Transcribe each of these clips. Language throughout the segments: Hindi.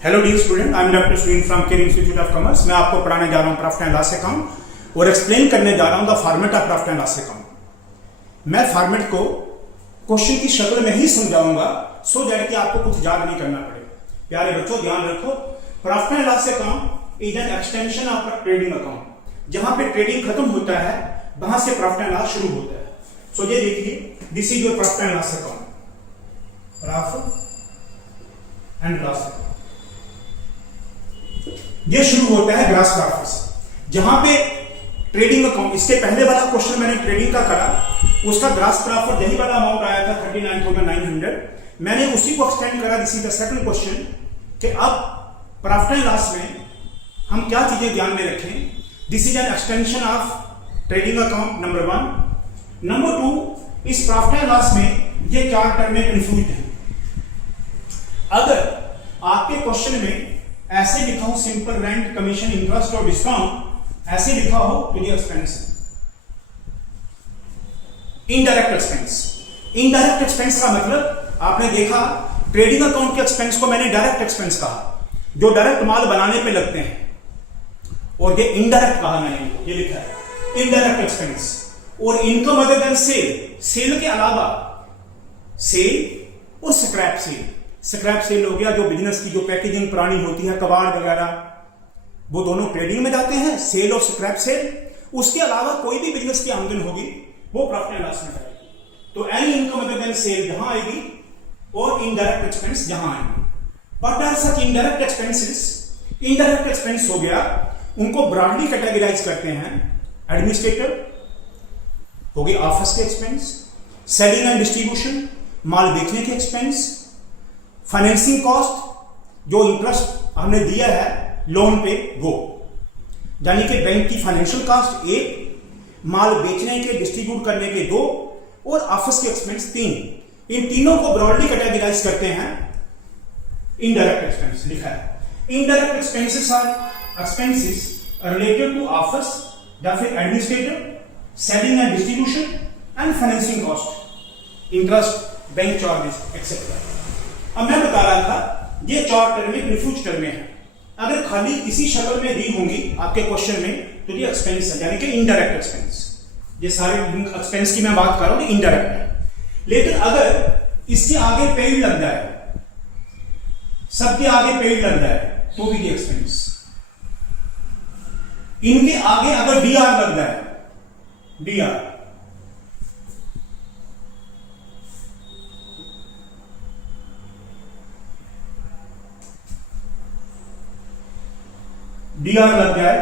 Hello dear student, I am doctor Sunil from care institute of commerce. मैं आपको पढ़ाने जा रहा हूँ प्रॉफिट एंड लॉस अकाउंट और एक्सप्लेन करने जा रहा हूँ the format of profit and loss account. मैं फॉर्मेट को क्वेश्चन की शक्ल में ही समझाऊंगा सो दैट कि आपको कुछ याद नहीं करना पड़े। प्यारे बच्चों ध्यान रखो, profit and loss account is an extension of trading account. जहां पे ट्रेडिंग खत्म होता है वहां से प्रॉफिट एंड लॉस शुरू होता है। सो ये देखिए, this is your profit and loss account, profit and loss account. ये शुरू होता है ग्रॉस प्रॉफिट से, जहां पे ट्रेडिंग अकाउंट, इसके पहले वाला क्वेश्चन मैंने ट्रेडिंग का करा, उसका ग्रॉस प्रॉफिट यही वाला अमाउंट आया था 39,900। मैंने उसी को एक्सटेंड करा, this is the second question, कि अब प्रॉफिट एंड लॉस में हम क्या चीजें ध्यान में रखें। This is an extension of trading account, number 1। Number 2, इस प्रॉफिट एंड लॉस में ये चार टर्में कंफ्यूज हैं। अगर आपके क्वेश्चन में ऐसे लिखा हो सिंपल रेंट, कमीशन, इंटरेस्ट और डिस्काउंट, ऐसे लिखा हो तो ये एक्सपेंस है। इनडायरेक्ट एक्सपेंस, इनडायरेक्ट एक्सपेंस का मतलब आपने देखा, ट्रेडिंग अकाउंट के एक्सपेंस को मैंने डायरेक्ट एक्सपेंस कहा, जो डायरेक्ट माल बनाने पे लगते हैं, और ये इनडायरेक्ट कहा मैंने, ये लिखा है इनडायरेक्ट एक्सपेंस। और income other than sale, sale के अलावा सेल और स्क्रैप सेल। स्क्रैप सेल हो गया जो बिजनेस की जो पैकेजिंग पुरानी होती है, कबाड़ वगैरह, वो दोनों ट्रेडिंग में जाते हैं, सेल और स्क्रैप सेल। उसके अलावा कोई भी बिजनेस की आमदन होगी वो प्रॉफिट एंड लॉस में जाएगी। तो any income other than sale जहां आएगी और इनडायरेक्ट एक्सपेंस जहां आएंगे। But are such indirect expenses, indirect expense हो गया, उनको ब्रॉडली कैटेगराइज करते हैं। एडमिनिस्ट्रेटिव हो गए, ऑफिस के एक्सपेंस, सेलिंग एंड डिस्ट्रीब्यूशन, माल बेचने के एक्सपेंस, फाइनेंसिंग कॉस्ट, जो इंटरेस्ट हमने दिया है लोन पे वो, यानी कि बैंक की फाइनेंशियल कॉस्ट 1, माल बेचने के डिस्ट्रीब्यूट करने के 2, और ऑफिस के एक्सपेंस 3। इन तीनों को ब्रॉडली कैटेगराइज करते हैं इनडायरेक्ट एक्सपेंस, लिखा है। Indirect expenses are expenses related to office या फिर administrative, selling and distribution and financing cost, interest, bank charges etcetera. अब मैं बता रहा था ये चार टर्में कंफ्यूज टर्में हैं। अगर खाली इसी शक्ल में दी होंगी आपके क्वेश्चन में तो ये एक्सपेंस है, यानी कि इनडायरेक्ट एक्सपेंस। ये सारे एक्सपेंस की मैं बात कर रहा हूं, इनडायरेक्ट है। लेकिन अगर इसके आगे पेड लग जाए, सबके आगे पेड लग जाए तो भी ये एक्सपेंस। इनके आगे अगर डीआर लग जाए, डीआर, डीआर लग जाए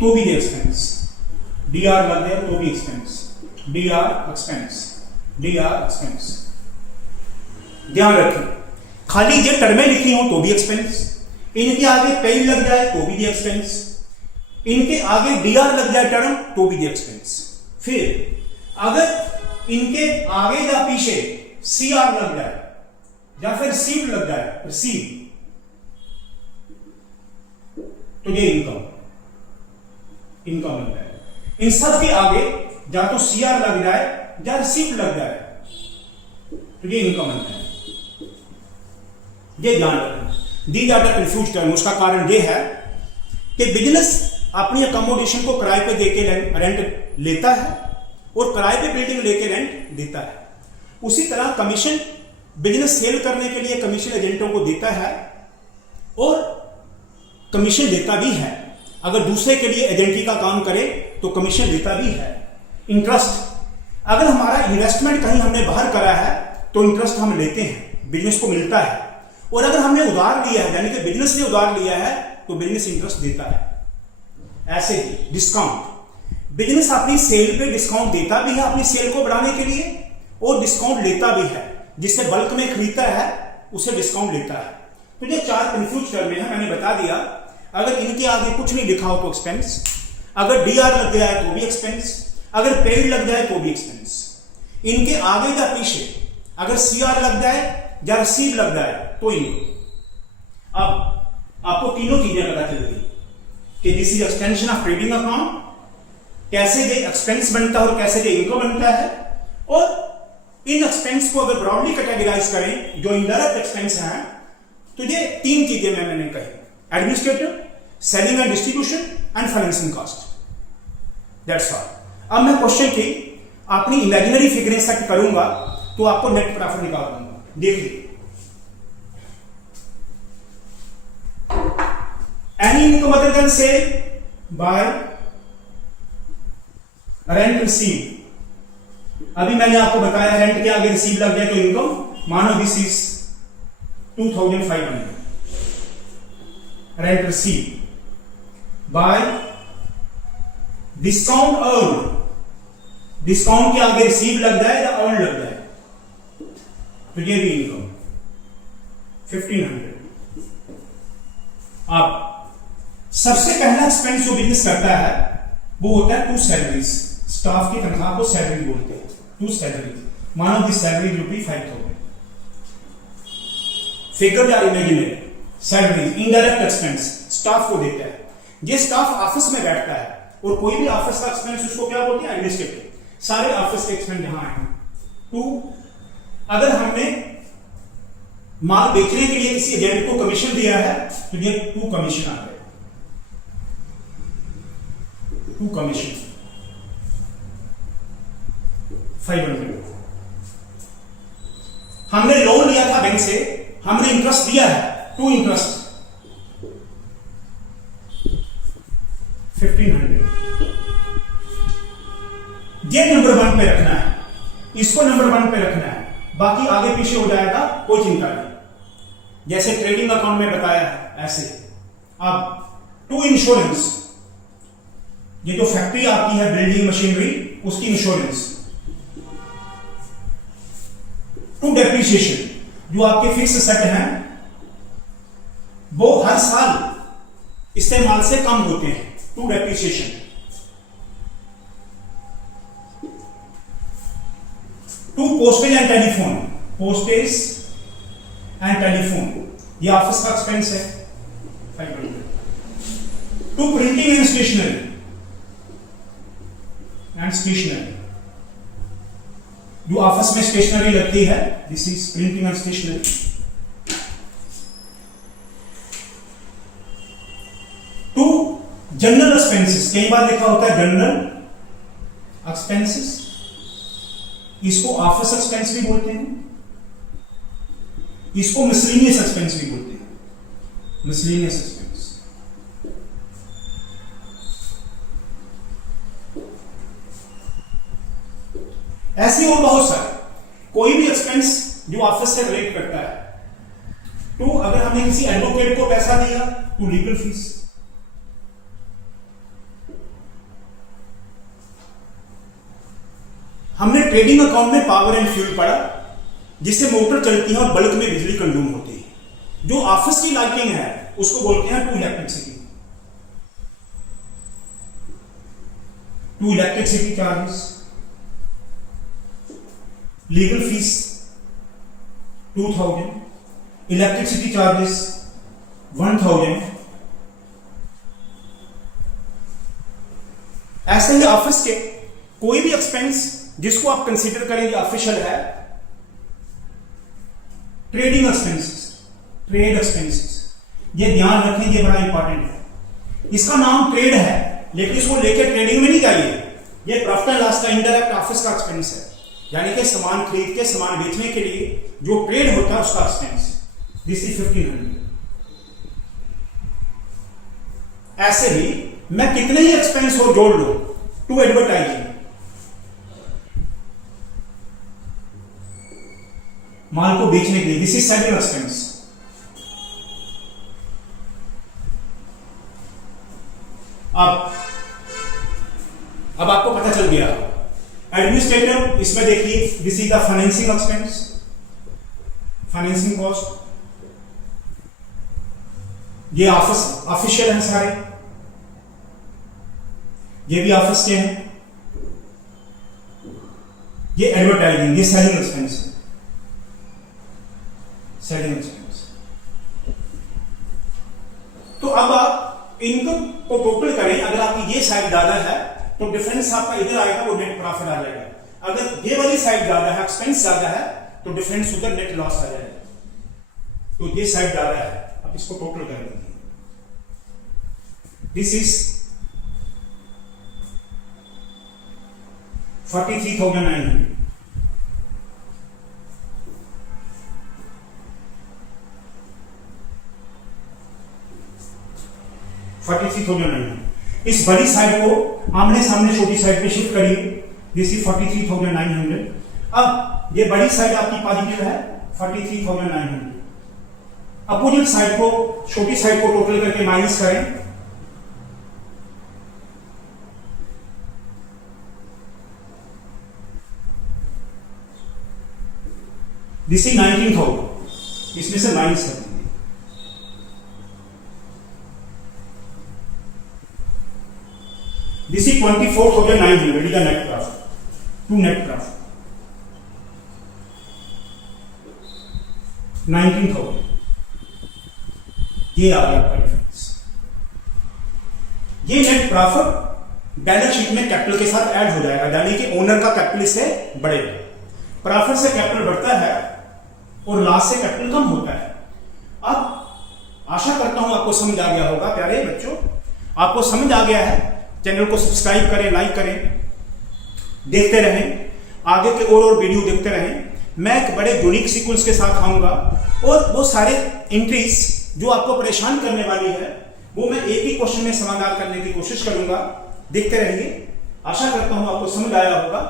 तो भी एक्सपेंस, डीआर लग जाए तो भी expense, DR expense, DR expense. ध्यान रखें, खाली ये टर्में लिखी हो तो भी एक्सपेंस, इनके आगे पेड लग जाए तो भी एक्सपेंस, इनके आगे डीआर लग जाए टर्म तो भी एक्सपेंस। फिर अगर इनके आगे या पीछे सीआर लग जाए या फिर सीव लग जाए, रिसीव, तो ये इनकम, इनकम लग जाए। इन सब के आगे या तो सीआर लग जाए या रिसीव लग जाए तो ये इनकम लग जाए। ये ध्यान रखना, दी ज्यादा कंफ्यूज टर्म। उसका कारण ये है कि बिजनेस अपनी अकोमोडेशन को किराए पे देके रेंट लेता है और किराए पे बिल्डिंग लेके रेंट देता है। उसी तरह कमीशन बिजनेस सेल करने के लिए कमीशन एजेंटों को देता है और कमीशन लेता भी है। अगर दूसरे के लिए एजेंटी का काम करे तो कमीशन लेता भी है। इंटरेस्ट, अगर हमारा इन्वेस्टमेंट कहीं हमने बाहर करा है तो इंटरेस्ट हम लेते हैं, बिजनेस को मिलता है। और अगर हमने उधार लिया है, यानी कि बिजनेस ने उधार लिया है, तो बिजनेस इंटरेस्ट देता है। ऐसे ही डिस्काउंट, बिजनेस अपनी सेल पे डिस्काउंट देता भी है अपनी सेल को बढ़ाने के लिए, और डिस्काउंट लेता भी है। जिससे बल्क में खरीदता है उसे डिस्काउंट लेता है। तो ये चार कंफ्यूज टर्में हैं, मैंने बता दिया। अगर इनके आगे कुछ नहीं लिखा हो तो एक्सपेंस, अगर डीआर लग जाए तो भी एक्सपेंस, अगर पेड लग जाए तो भी एक्सपेंस। इनके आगे या पीछे अगर सीआर लग जाए या रिसीव लग जाए तो इनकम। अब आपको तीनों चीजें पता चल गई कि this is extension of trading account, कैसे ये एक्सपेंस बनता है और कैसे ये इनकम बनता है। और इन एक्सपेंस को अगर ब्रॉडली कैटेगराइज करें, जो इनडायरेक्ट एक्सपेंस हैं, तो ये 3 चीजें मैंने कही, administrator, selling and distribution and financing cost, that's all. अब मैं क्वेश्चन की अपनी इमेजिनरी फिगरिंग सेट करूंगा तो आपको नेट प्रॉफिट निकाल दूंगा। देखिए, any income other than sale by rent receive. अभी मैंने आपको बताया रेंट के आगे रिसीव लग जाए तो इनकम, मानो this is 2500 rent receive by discount earn. Discount के आगे रिसीव लग जाए या अर्न लग जाए तो ये भी इनकम 1500। अब सबसे पहला एक्सपेंस जो बिजनेस करता है वो होता है 2 सैलरीज। स्टाफ की तनख्वाह को सैलरी बोलते हैं, 2 सैलरीज। मानो दी सैलरी ₹5000। फिगर या imaginary salaries, indirect expense staff को देता है। ये स्टाफ ऑफिस में बैठता है और कोई भी ऑफिस का एक्सपेंस उसको क्या बोलते हैं, एडमिनिस्ट्रेटिव। सारे ऑफिस के एक्सपेंस यहां आए। 2, अगर हमने माल बेचने के लिए किसी एजेंट को कमीशन दिया है तो ये 2 कमीशन आ गए, 2 कमीशन 500। हमने लोन लिया था बैंक से, हमने इंटरेस्ट दिया है, 2 इंटरेस्ट 1500। ये नंबर 1 पे रखना है, इसको नंबर 1 पे रखना है, बाकी आगे पीछे हो जाएगा, कोई चिंता नहीं। जैसे ट्रेडिंग अकाउंट में बताया है ऐसे। अब 2 इंश्योरेंस, ये जो फैक्ट्री आपकी है बिल्डिंग मशीनरी उसकी इंश्योरेंस। 2 डेप्रिसिएशन, जो आपके फिक्स सेट हैं वो हर साल इस्तेमाल से कम होते हैं, 2 depreciation. 2 postage and telephone, postage and telephone ये ऑफिस का एक्सपेंस है 500। 2 प्रिंटिंग एंड स्टेशनरी जो ऑफिस में स्टेशनरी लगती है, this is printing and stationery. 2 general expenses, कई बार लिखा होता है जनरल एक्सपेंसेस, इसको ऑफिस एक्सपेंस भी बोलते हैं, इसको मिसलेनियस एक्सपेंस भी बोलते हैं, मिसलेनियस एक्सपेंस। ऐसे और बहुत सारे, कोई भी एक्सपेंस जो ऑफिस से रिलेट करता है। 2, अगर हमने किसी एडवोकेट को पैसा दिया तो लीगल फीस। हमने ट्रेडिंग अकाउंट में पावर एंड फ्यूल पढ़ा, जिससे मोटर चलती है और बल्क में बिजली कंज्यूम होती है। जो ऑफिस की लाइटिंग है उसको बोलते हैं 2 electricity. 2 electricity charges, legal fees 2000, electricity charges 1000। ऐसे ही ऑफिस के कोई भी एक्सपेंस जिसको आप कंसीडर करेंगे ऑफिशियल है, ट्रेडिंग एक्सपेंसेस, ट्रेड एक्सपेंसेस, ये ध्यान रखें, ये बड़ा इंपॉर्टेंट है। इसका नाम ट्रेड है लेकिन इसको लेकर ट्रेडिंग में नहीं जाइए, ये प्रॉफिट एंड लॉस का इनडायरेक्ट ऑफिस का एक्सपेंस है, यानी कि सामान खरीद के सामान बेचने के लिए जो ट्रेड होता है उसका एक्सपेंस। This is 1500। ऐसे ही मैं कितने ही एक्सपेंस हो जोड़ लो, 2 एडवर्टाइजिंग, माल को बेचने के लिए, दिस इज सेलिंग एक्सपेंस। अब आपको पता चल गया। एडमिनिस्ट्रेटिव, इसमें देखिए this is the financing expense, financing cost. ये ऑफिशियल हैं सारे, ये भी ऑफिस के हैं। ये एडवर्टाइजिंग, ये सेलिंग एक्सपेंस है, सेलिंग एक्सपेंस। तो अब आप इनकम को टोटल करें, अगर आपकी ये साइड ज्यादा है तो डिफरेंस आपका इधर आएगा, वो नेट प्रॉफिट आ जाएगा। अगर ये वाली साइड ज्यादा है, एक्सपेंस ज्यादा है, तो डिफरेंस उधर नेट लॉस आ जाएगा। तो ये साइड ज्यादा है, अब इसको टोटल कर दीजिए। This is 43,900। इस बड़ी साइड को आमने सामने छोटी साइड पे शिफ्ट करिए। This is 43,900। अब ये बड़ी साइड आपकी पॉजिटिव है 43,900। अपोजिट साइड को, छोटी साइड को टोटल करके माइनस करें। दिस इज 19,000, इसमें से माइनस कर देंगे। This is 24,900 is the net profit. To net profit 19,000। ये आ गया आपका डिफरेंस। ये नेट प्रॉफिट बैलेंस शीट में कैपिटल के साथ ऐड हो जाएगा, यानी कि ओनर का कैपिटल इससे बढ़ेगा। प्रॉफिट से कैपिटल बढ़ता है और लॉस से कैपिटल कम होता है। अब आशा करता हूं आपको समझ आ गया होगा प्यारे बच्चों, आपको समझ आ गया है। चैनल को सब्सक्राइब करें, लाइक करें, देखते रहें, आगे के और वीडियो देखते रहें। मैं एक बड़े यूनिक सीक्वेंस के साथ आऊंगा और वो सारे एंट्रीज जो आपको परेशान करने वाली है वो मैं एक ही क्वेश्चन में समाधान करने की कोशिश करूंगा। देखते रहिए, आशा करता हूं आपको समझ आया होगा।